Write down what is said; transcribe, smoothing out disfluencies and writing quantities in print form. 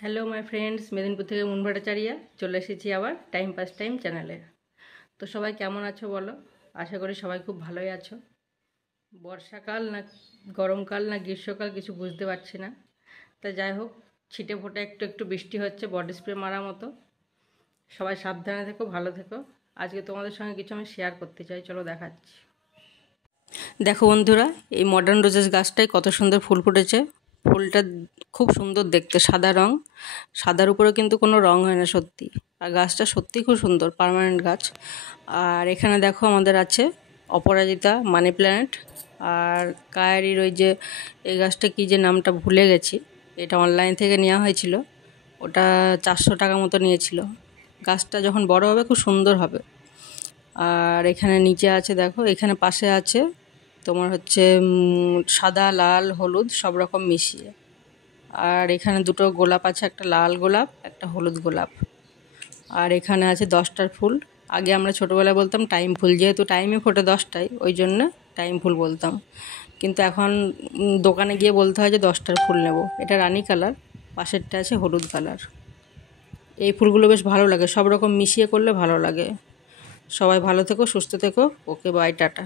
Hello my friends, Medinipur থেকে moon Bhattacharya চলে এসেছি আবার টাইম পাস টাইম চ্যানেলে। তো সবাই কেমন আছো বলো? আশা করি সবাই খুব ভালোই আছো। বর্ষাকাল না গরমকাল না গ্রীষ্মকাল কিছু বুঝতে পারছি না। তা যাই হোক, ছিটে ফোটে একটু একটু বৃষ্টি হচ্ছে, বডি স্প্রে মারা মতো। সবাই সাবধানে থেকো, ভালো থেকো। আজকে তোমাদের সঙ্গে কিছু আমি শেয়ার করতে চাই, চলো দেখাচ্ছি। দেখো বন্ধুরা, এই মডার্ন রোজেস গাছটায় কত সুন্দর ফুল ফুটেছে। ফুলটা খুব সুন্দর দেখতে, সাদা রং, সাদার উপরে কিন্তু কোনো রং হয় না সত্যি। আর গাছটা সত্যি খুব সুন্দর, পার্মানেন্ট গাছ। আর এখানে দেখো আমাদের আছে অপরাজিতা, মানি প্ল্যান্ট, আর কায়েরির ওই যে এই গাছটা কী যে নামটা ভুলে গেছি, এটা অনলাইন থেকে নেওয়া হয়েছিল। ওটা 400 টাকা মতো নিয়েছিল। গাছটা যখন বড় হবে খুব সুন্দর হবে। আর এখানে নিচে আছে দেখো, এখানে পাশে আছে তোমার হচ্ছে সাদা, লাল, হলুদ সব রকম মিশিয়ে। আর এখানে দুটো গোলাপ আছে, একটা লাল গোলাপ, একটা হলুদ গোলাপ। আর এখানে আছে 10টার ফুল। আগে আমরা ছোটোবেলায় বলতাম টাইম ফুল, যেহেতু টাইমে ফোটে 10টায়, ওই জন্য টাইম ফুল বলতাম। কিন্তু এখন দোকানে গিয়ে বলতে হয় যে 10টার ফুল নেব। এটা রানী কালার, পাশেরটা আছে হলুদ কালার। এই ফুলগুলো বেশ ভালো লাগে, সব রকম মিশিয়ে করলে ভালো লাগে। সবাই ভালো থেকো, সুস্থ থেকো। ওকে, বাই, টাটা।